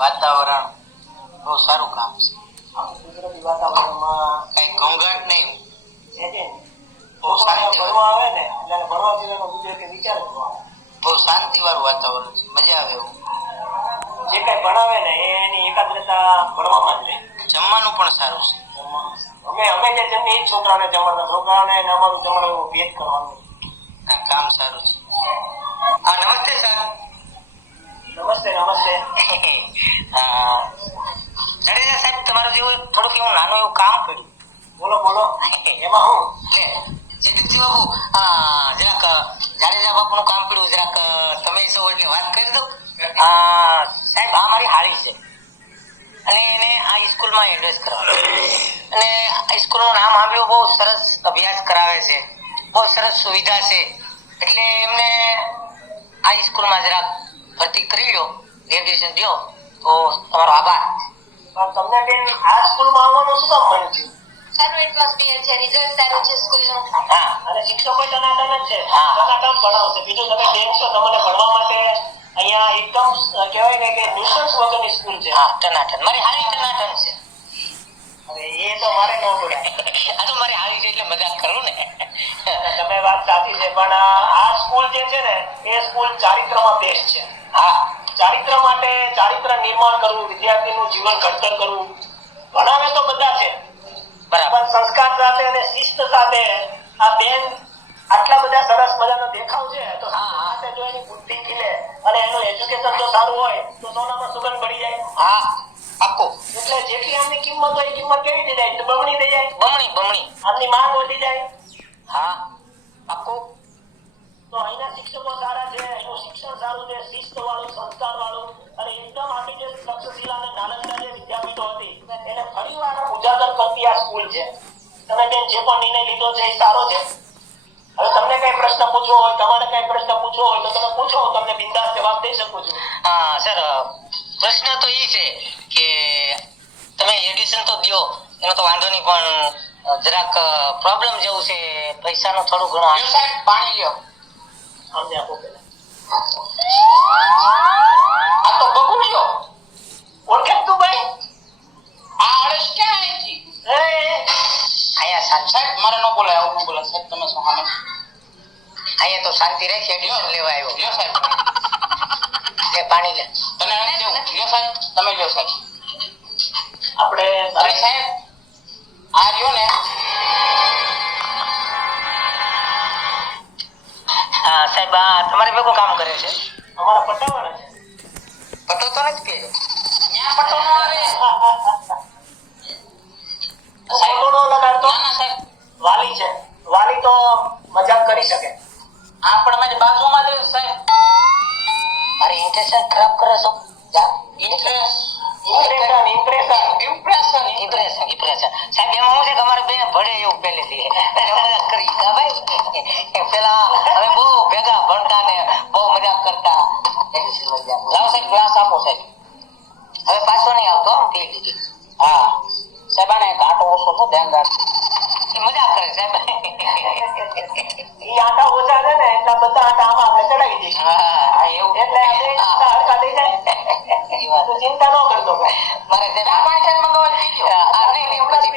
વાતાવરણ બહુ સારું કામ છે. કુદરતી વાતાવરણમાં કઈ ઘોંઘાટ નહીં. છે જે બહુ શાંતિ ભણવા આવે ને એટલે ભણવા સિવાયનો કુદરતી વિચાર જ ન આવે. બહુ શાંતિ વાળું વાતાવરણ છે, મજા આવે એવું. જે કઈ ભણાવે ને એની એકાગ્રતા ભણવામાં જ રહે. જમવાનું પણ સારું છે. અમે જે જમીએ એ છોકરાઓને જમવાના, છોકરાઓને અમારું જમવાનું ભેદ કરવાનું. કામ સારું છે. હા, નમસ્તે સર. નમસ્તે નમસ્તે. જાડેજા સાહેબ, તમારું જેવું થોડુંક એવું નાનું એવું કામ કર્યું. બોલો બોલો. એમાં હું જયદીપજી બાપુ, જરાક જાડેજા બાપુનું કામ કર્યું, જરાક તમે સૌ એટલે વાત કરી દઉં. સાહેબ, આ મારી હાળી છે અને એને આ સ્કૂલમાં એડ્રેસ કરાવે અને આ સ્કૂલનું નામ આવ્યું, બહુ સરસ અભ્યાસ કરાવે છે, બહુ સરસ સુવિધા છે, એટલે એમને આ સ્કૂલમાં જરાક ભરતી કરી લો, ગ્રેજ્યુએશન દો તો તમારો આભાર. તમને બેન આ સ્કૂલમાં આવવાનું શું કામ મળ્યું છે? સારું એટમોસ્ફિયર છે, રિઝલ્ટ સારું છે સ્કૂલનું. હા, અને શિક્ષકો ટનાટન જ છે, હા. ટનાટન ભણાવશે. બીજું તમે બેન છો, તમને ભણવા માટે અહીંયા એકદમ કહેવાય ને કે ન્યુસન્સ વગરની સ્કૂલ છે. હા, ટનાટન. મારી હારી ટનાટન છે. હવે એ તો મારે ન બોલાય. આ તો મારી હારી છે એટલે મજાક કરું ને. તમે વાત સાચી છે, પણ આ સ્કૂલ જે છે ને એ સ્કૂલ ચારિત્રમાં બેસ્ટ છે. હા, ચારિત્ર માટે ચારિત્ર નિર્માણ કરવું, વિદ્યાર્થીનું જીવન ઘડતર કરવું. ભણાવે તો બધા છે, બરાબર. પણ સંસ્કાર સાથે અને શિસ્ત સાથે આ બેન આટલા બધા સરસ મજાનો દેખાવ છે, તો હા, હા. સાથે જો એની બુદ્ધિ ખીલે અને એનું એજ્યુકેશન જો સારું હોય તો સોનામાં સુગંધ પડી જાય. હા, પાક્કું. એટલે જેટલી આમની કિંમત હોય એ કિંમત કેવી થઈ જાય? બમણી થઈ જાય. બમણી. આમની માંગ વધી જાય. હા, પાક્કું. તો અહીંના શિક્ષકો સારા છે, એનું શિક્ષણ સારું છે, શિસ્ત વાળું, સંસ્કાર વાળું, અને એકદમ આપણી જે તક્ષશિલા અને નાલંદા જે વિદ્યાપીઠો હતી એને ફરીવાર ઉજાગર કરતી આ સ્કૂલ છે. તમે બેન જે પણ નિર્ણય લીધો છે એ સારો છે. હવે તમને કઈ પ્રશ્ન પૂછવો હોય, તમારે કઈ પ્રશ્ન પૂછવો હોય તો તમે પૂછો, હું તમને બિંદાસ જવાબ દઈ શકું છું. હા સર, પ્રશ્ન તો એ છે કે તમે એડિશન તો દો, એનો તો વાંધો નહીં, પણ જરાક પ્રોબ્લેમ જેવું છે, પૈસાનું થોડું ઘણું. સાહેબ, પાણી લ્યો. સામને આપો પેલા. આ તો બગુડિયો. ઓળખે તું ભાઈ? આ આળસ ક્યાં આવી છે? અહીંયા શાંતિ. સાહેબ, મારે ન બોલાય, આવું ન બોલાય. સાહેબ, તમે શું સામે? અહીંયા તો શાંતિ રહે, એડિશન લેવા આવ્યો. લ્યો સાહેબ. લે પાણી લે. તને નથી દેવું. લ્યો સાહેબ, તમે લ્યો સાહેબ. આપણે અરે સાહેબ, આ રહ્યો ને. હા સાહેબ, આ તમારે ભેગું કામ કરે છે? અમારા પટાવાળા છે. પટો તો નથી કહેજો. ત્યાં પટો ન આવે. સાહેબ, ફોટો ન લગાડતો. ના ના સાહેબ, વાલી છે. વાલી તો મજાક કરી શકે. આ પણ મારી બાજુમાં જ સાહેબ. મારી ઇન્ટ્રેશન ખરાબ કરે છો. ઇમ્પ્રેશન સાહેબ, એમાં શું છે કે અમારે બેને ભળે એવું પહેલેથી મજાક કરી ભાઈ. પેલા હવે બહુ ભેગા ભણતા ને બહુ મજાક કરતા. લાવો સાહેબ, ગ્લાસ આપો સાહેબ. હવે પાછો નહીં આવતો, પી લીધી. હા સાહેબ, આને કાંટો ઓછો તો ધ્યાન રાખજો. મજાક કરે સાહેબ. ઈ આટા ઓછા છે ને એટલા બધા આટા આમાં આપણે ચડાવી દઈશું. હા, એવું એટલે આપણે હડકા થઈ જાય. એ વાત તો ચિંતા ન કરતો ભાઈ. મારે પાણી સાહેબ મંગાવવા થઈ ગયો. હા, નહીં પછી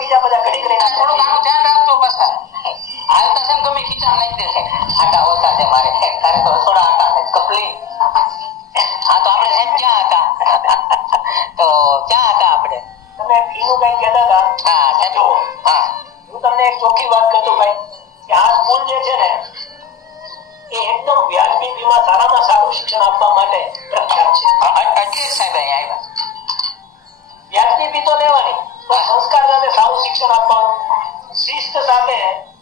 બીજા બધા ઘડી કરીને થોડું આનું ધ્યાન રાખજો પાછા. હાલતા છે ને ગમે ખીચામાં નાખી દેશે. આટા ઓછા છે મારે, તારે તો થોડા આટા ને કપલી. હા, તો આપણે સાહેબ ક્યાં હતા? તો ક્યાં હતા આપણે? તમે ફીનું કઈ કહેતા હતા. હા સાહેબ. હા, હું તમને એક ચોખ્ખી વાત કરતો ભાઈ કે આ સ્કૂલ જે છે ને એ એકદમ વ્યાજબી ફીમાં સારામાં સારું શિક્ષણ આપવા માટે પ્રખ્યાત છે. એટલે જ સાહેબ અહીંયા આવ્યા. વ્યાજબી ફી તો લેવાની, પણ સંસ્કાર સાથે સારું શિક્ષણ આપવાનું, શિસ્ત સાથે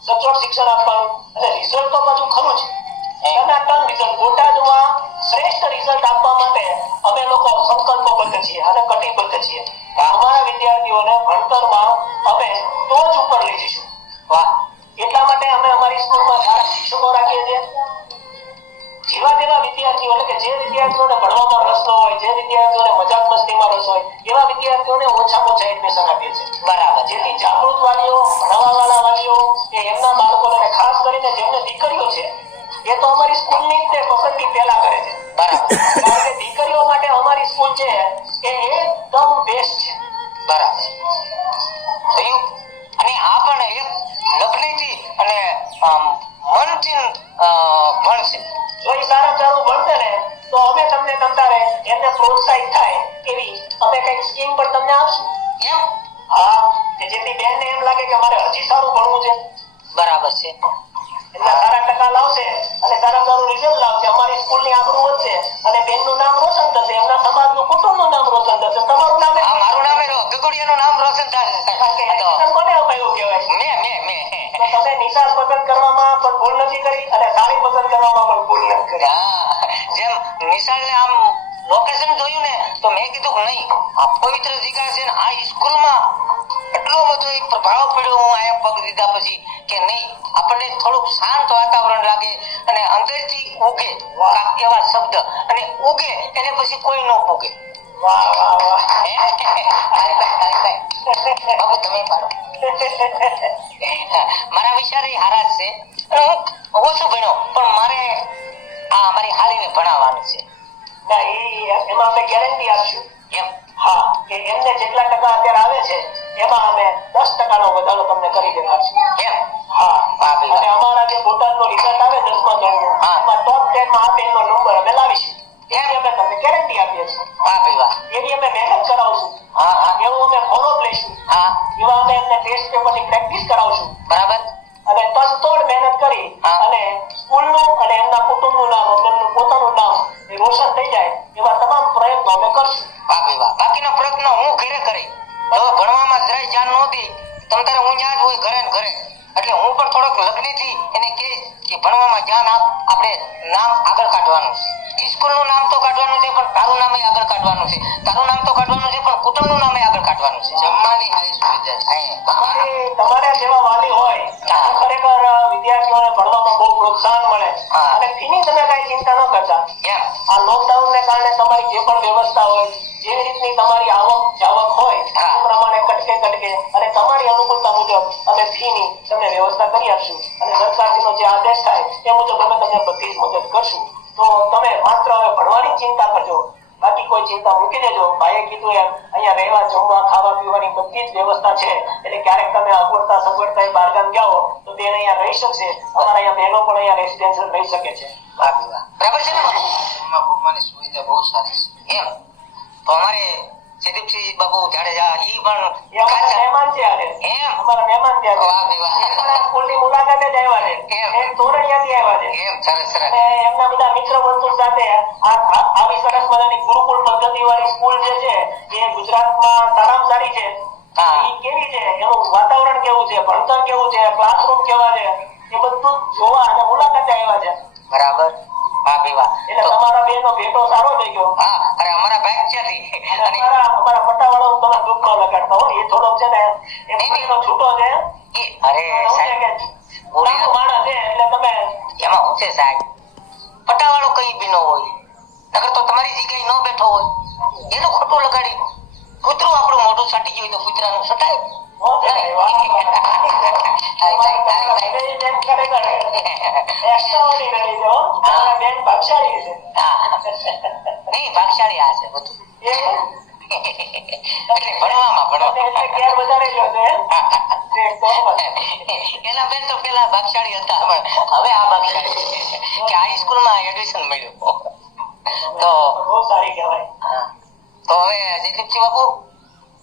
સચોટ શિક્ષણ આપવાનું, અને રિઝલ્ટ તો બધું ખરું જ. ટનાટન રિઝલ્ટ. બોટાદમાં શ્રેષ્ઠ રિઝલ્ટ આપવા માટે અમે લોકો સંકલ્પબદ્ધ છીએ અને કટિબદ્ધ છીએ. અમારા વિદ્યાર્થીઓને ભણતરમાં અમે ટોચ ઉપર લઈ જઈશું. વાહ. એટલા માટે અમે અમારી સ્કૂલમાં સારા શિક્ષકો રાખીએ છીએ. જેવા તેવા વિદ્યાર્થીઓ, એટલે કે જે વિદ્યાર્થીઓને ભણવામાં રસ ન હોય, જે વિદ્યાર્થીઓને મજાક મસ્તીમાં રસ હોય, એવા વિદ્યાર્થીઓને ઓછામાં ઓછા એડમિશન આપીએ છીએ. બરાબર. જેથી જાગૃત વાલીઓ, ભણાવવાવાળા વાલીઓ એ એમના બાળકોને, ખાસ કરીને જેમને દીકરીઓ છે એ તો અમારી સ્કૂલની જ તે પસંદગી પહેલા કરે છે. બરાબર. કારણ કે દીકરીઓ માટે અમારી સ્કૂલ બરાબર થયું. અને આ પણ એક લગ્નથી અને મનથી ભણશે. જો એ સારું ભણશે ને તો અમે તમને તમતારે એમને પ્રોત્સાહિત થાય એવી અમે કઈક સ્કીમ પણ તમને આપશું. એમ? હા, કે જેથી બેનને એમ લાગે કે મારે હજી સારું ભણવું છે. બરાબર છે. એમના સારા ટકા લાવશે અને સારું રિઝલ્ટ લાવશે, અમારી સ્કૂલની આબરૂ વધશે અને બેનનું નામ રોશન થશે, એમના સમાજનું કુટુંબનું નામ રોશન થશે, તમારું નામ હા, મારું નામ ગગુડિયાનું નામ રોશન થશે. કોને અપાયું કહેવાય? મેં તો તમે નિશાળ પસંદ કરવામાં પણ ભૂલ નથી કરી અને સારી પસંદ કરવામાં પણ ભૂલ નથી કરી. હા, જેમ નિશાળને આમ લોકેશન જોયું ને તો મેં કીધું કે નહીં, આ પવિત્ર જગ્યા છે ને આ સ્કૂલમાં એટલો બધો એક પ્રભાવ પડ્યો હું આયા પગ દીધા પછી કે નહીં, આપણને થોડુંક શાંત વાતાવરણ લાગે અને અંદરથી ઉગે કાંઈક એવા શબ્દ અને ઉગે એને પછી કોઈ ન ઉગે. વાહ વાહ વાહ. બાબુ તમે પાડો. મારા વિચાર એ હારા જ છે અને હું ઓછું ભણ્યો પણ મારે આ મારી હાલીને ભણાવવાનું છે. ના, એમાં અમે ગેરંટી આપશું. એમ? હા, કે એમને જેટલા ટકા અત્યારે આવે છે એમાં અમે 10% નો વધારો તમને કરી દેખાડશું. એમ? હા, વાહ ભાઈ વાહ. અને અમારા જે બોટાદનું રિઝલ્ટ આવે 10મા ધોરણનું, હા. એમાં ટોપ 10 માં આ બેનનો નંબર અમે લાવીશું. એની અમે તમને ગેરંટી આપીએ છીએ. વાહ ભાઈ વાહ. એની અમે મહેનત કરાવશું. હા હા એવું અમે ફોલો લઈશું. હા, એવા અમે એમને ટેસ્ટ પેપરની પ્રેક્ટિસ કરાવશું બરાબર. અને તનતોડ મહેનત કરી હા. અને સ્કૂલનું અને એમના કુટુંબનું નામ, એમનું પોતાનું નામ એ રોશન થઈ જાય એવા તમામ પ્રયત્નો અમે કરશું. વાહ ભાઈ વાહ. બાકીનો પ્રયત્ન હું ઘરે કરી. જો ભણવામાં જરાય ધ્યાન નહોતી તમ તારે હું ન્યા જ હોય ઘરે ને ઘરે. એટલે હું પણ થોડોક લગ્નથી એને કહીશ કે ભણવામાં ધ્યાન આપ, આપણે નામ આગળ કાઢવાનું છે. સ્કૂલનું નામ તો કાઢવાનું છે પણ તારું નામ આગળ કાઢવાનું છે. તારું નામ તો કાઢવાનું છે પણ કુટુંબનું નામ આગળ કાઢવાનું છે. જમવાની હારી સુવિધા છે. તમારા જેવા વાલી હોય તો ખરેખર વિદ્યાર્થીઓને ભણવામાં બહુ પ્રોત્સાહન મળે. હા. અને ફીની તમે કઈ ચિંતા ન કરતા. એમ? આ લોકડાઉન ને કારણે તમારી જે પણ વ્યવસ્થા હોય, જે રીતની તમારી આવક જાવક હોય હા. એ પ્રમાણે કટકે અને તમારી અનુકૂળતા મુજબ અમે ફીની તમને વ્યવસ્થા કરી આપશું અને સરકારશ્રીનો જે આદેશ થાય એ મુજબ અમે તમને બધી જ મદદ કરશું. તો તમે માત્ર હવે ભણવાની ચિંતા કરજો, બાકી કોઈ ચિંતા મૂકી દેજો. ભાઈએ કીધું એમ અહીંયા રહેવા, જમવા, ખાવા પીવાની બધી જ વ્યવસ્થા છે. એટલે ક્યારેક તમે અગવડતા સગવડતા બહારગામ જાઓ તો બેન અહીંયા રહી શકશે. અમારા અહીંયા બહેનો પણ અહીંયા રેસિડેન્શિયલ રહી શકે છે. વાહ ભાઈ વાહ. બરાબર છે ને? જમવાની સુવિધા બહુ સારી છે. એમ? તો અમારે જયદીપસિંહ બાબુ જાડેજા ઈ પણ એ અમારા મહેમાન છે આજે. એમ? અમારા મહેમાન છે આજે. વાહ ભાઈ વાહ. એ પણ આ સ્કૂલની મુલાકાતે જ આવ્યા છે. એમ? એ તોરણિયાથી આવ્યા છે. એમ? સરસ સરસ. અને એમના બધા મિત્ર વર્તુળ સાથે આવી સરસ મજાની ગુરુકુળ પદ્ધતિ વાળી સ્કૂલ જે છે એ ગુજરાતમાં સારામાં સારી છે. હા. ઈ કેવી છે, એનું વાતાવરણ કેવું છે, ભણતર કેવું છે, ક્લાસરૂમ કેવા છે, એ બધું જોવા અને મુલાકાતે આવ્યા છે. બરાબર. વાહ ભાઈ વાહ. એટલે તો તમારા બેનો ભેટો સારો થઈ ગયો. હા, અરે અમારા ભાઈ ક્યાંથી અને અમારા પટ્ટાવાળો તમે દુઃખ ન લગાડતા હો. એ થોડોક છે ને એ પાણીનો છૂટો છે. અરે સાહેબ બોલીનો માણસ છે એટલે તમે એમાં હું છે સાહેબ, પટાવાળો કઈ બી ન હોય, નકર તો તમારી જગ્યાએ ન બેઠો હોય એનું ખોટું લગાડી કૂતરું આપણું મોઢું છાંટી ગયું તો કૂતરાનું છટાય. નહીં ભાગશાળી આ છે બધું. એટલે ભણવામાં એના બેન તો પેલા ભાગશાળી હતા હવે આ ભાગશાળી કે આ સ્કૂલમાં એડમિશન મળ્યું. તો બહુ સારી કહેવાય. તો હવે જયદીપસિંહ બાપુ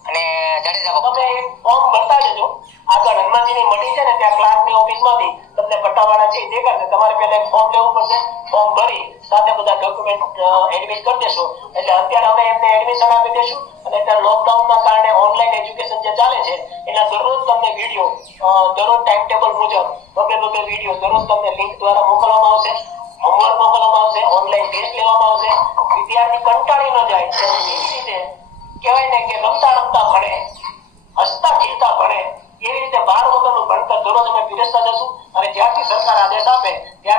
અને જાડેજા બાપુ તમે એક ફોર્મ ભરતા જજો. આગળ હનુમાનજીની મળી છે ને ત્યાં ક્લાસની ઓફિસમાંથી તમને પટ્ટાવાળા છે એ દેખાડશે. તમારે પહેલા એક ફોર્મ લેવું પડશે. ફોર્મ ભરી સાથે બધા ડોક્યુમેન્ટ એડમિટ કરી દેશો એટલે અત્યારે અમે એમને એડમિશન આપી દેશું. અને અત્યારે લોકડાઉનના કારણે ઓનલાઈન એજ્યુકેશન જે ચાલે છે એના દરરોજ તમને વિડીયો દરરોજ ટાઈમ ટેબલ મુજબ બબે વિડીયો દરરોજ તમને લિંક દ્વારા મોકલવામાં આવશે. હોમવર્ક મોકલવામાં આવશે. ઓનલાઈન ટેસ્ટ લેવામાં આવશે. વિદ્યાર્થી કંટાળી ન જાય એવી રીતે કહેવાય ને કે રમતા રમતા ભણે, હસતા ખીલતા ભણે, એવી રીતે બાર વગરનું ભણતર દરરોજ અમે પીરસતા જશું. અને જ્યારથી સરકાર આદેશ આપે ત્યાં